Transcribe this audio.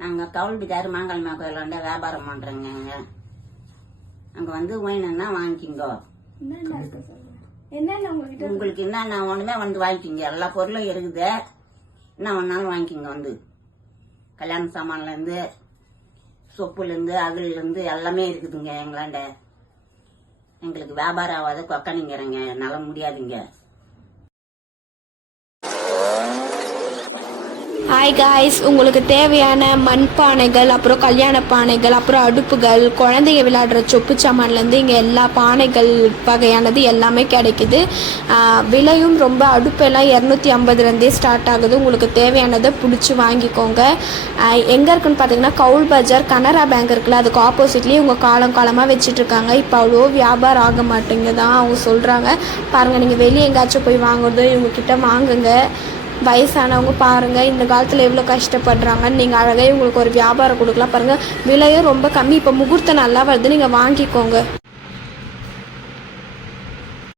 நாங்கள் கவுல்பிதார் மாங்கல்மா கோயிலாண்ட வியாபாரம் பண்ணுறோங்க அங்கே. வந்து வேணும்னா உங்ககிட்ட உங்களுக்கு என்னென்ன ஒன்றுமே வந்து வாங்கிக்கிங்க. எல்லா பொருளும் இருக்குது. என்ன வேணாலும் வாங்கிக்கிங்க வந்து. கல்யாண சாமான்லேருந்து சொப்புலேருந்து அகல்லேருந்து எல்லாமே இருக்குதுங்க எங்களாண்ட. எங்களுக்கு வியாபாரம் ஆகாத கொக்கனிங்கிறங்க என்னால் முடியாதுங்க. ஹாய் காய்ஸ் உங்களுக்கு தேவையான மண் பானைகள் அப்புறம் கல்யாண பானைகள் அப்புறம் அடுப்புகள் குழந்தைங்க விளையாடுற சொப்பு சாமான்லேருந்து இங்கே எல்லா பானைகள் வகையானது எல்லாமே கிடைக்குது. விலையும் ரொம்ப அடுப்பெல்லாம் இரநூத்தி ஐம்பதுலேருந்தே ஸ்டார்ட் ஆகுது. உங்களுக்கு தேவையானதை பிடிச்சி வாங்கிக்கோங்க. எங்கே இருக்குன்னு பார்த்தீங்கன்னா கவுல் பஜார் கனரா பேங்க் இருக்குல்ல அதுக்கு ஆப்போசிட்லேயே இவங்க காலம் காலமாக வச்சுட்ருக்காங்க இப்போ அவ்வளோ வியாபாரம் ஆக மாட்டேங்குதான் அவங்க சொல்கிறாங்க பாருங்கள் நீங்கள் வெளியே எங்கேயாச்சும் போய் வாங்குறதோ இவங்கக்கிட்ட வாங்குங்க. வயசானவங்க பாருங்கள் இந்த காலத்தில் எவ்வளோ கஷ்டப்படுறாங்கன்னு நீங்கள் அழகாக உங்களுக்கு ஒரு வியாபாரம் கொடுக்கலாம். பாருங்கள் விலையும் ரொம்ப கம்மி. இப்போ முகூர்த்தம் நல்லா வருது நீங்கள் வாங்கிக்கோங்க.